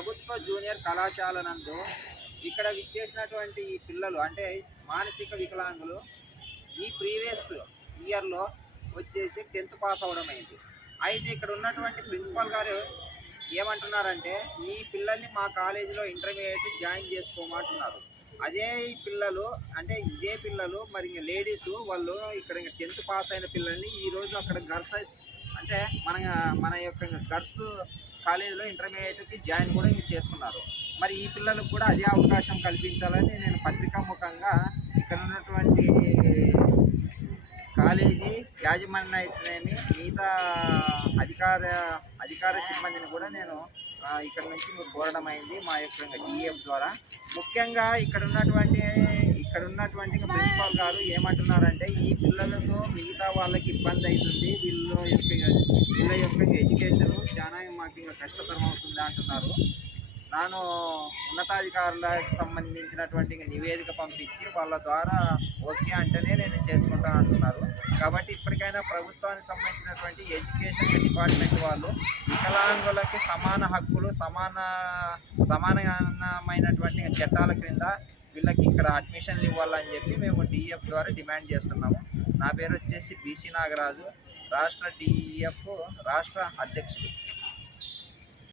ప్రభుత్వ జూనియర్ కళాశాల నందు ఇక్కడ విచ్చేసినటువంటి ఈ పిల్లలు అంటే మానసిక వికలాంగులు ఈ ప్రీవియస్ ఇయర్లో వచ్చేసి టెన్త్ పాస్ అవడం అయింది అయితే ఇక్కడ ఉన్నటువంటి ప్రిన్సిపాల్ గారు ఏమంటున్నారంటే ఈ పిల్లల్ని మా కాలేజీలో ఇంటర్మీడియట్ జాయిన్ చేసుకోమంటున్నారు. అదే ఈ పిల్లలు అంటే ఇదే పిల్లలు మరి ఇంకా లేడీస్ వాళ్ళు ఇక్కడ ఇంకా టెన్త్ పాస్ అయిన పిల్లల్ని ఈరోజు అక్కడ గర్ల్స్ అంటే మన మన యొక్క గర్ల్స్ కాలేజీలో ఇంటర్మీడియట్కి జాయిన్ కూడా ఇంక చేసుకున్నారు. మరి ఈ పిల్లలకు కూడా అదే అవకాశం కల్పించాలని నేను పత్రికాముఖంగా ఇక్కడ ఉన్నటువంటి కాలేజీ యాజమాన్యం అయితేనేమి మిగతా అధికార అధికార సిబ్బందిని కూడా నేను ఇక్కడ నుంచి కోరడం అయింది మా యొక్క డిఎఫ్ ద్వారా. ముఖ్యంగా ఇక్కడ ఉన్నటువంటి ఇక్కడ ఉన్నటువంటి ప్రిన్సిపాల్ గారు ఏమంటున్నారంటే ఈ పిల్లలతో మిగతా వాళ్ళకి ఇబ్బంది అవుతుంది వీళ్ళ యొక్క వీళ్ళ యొక్క ప్రాణాయం మాకు ఇంకా కష్టతరం అవుతుంది అంటున్నారు. ನಾನು ఉన్నతాధికారులకు సంబంధించినటువంటి నివేదిక పంపించి వాళ్ళ ద్వారా ఓకే అంటేనే నేను చేర్చుకుంటాను అంటున్నారు. కాబట్టి ఇప్పటికైనా ప్రభుత్వానికి సంబంధించినటువంటి ఎడ్యుకేషన్ డిపార్ట్మెంట్ వాళ్ళు వికలాంగులకి సమాన హక్కులు సమాన సమానమైనటువంటి చట్టాల క్రింద వీళ్ళకి ఇక్కడ అడ్మిషన్లు ఇవ్వాలని చెప్పి మేము డిఎఫ్ ద్వారా డిమాండ్ చేస్తున్నాము. నా పేరు వచ్చేసి బీసీ నాగరాజు. రాష్ట్ర డిఎఫ్ రాష్ట్ర అధ్యక్షుడు.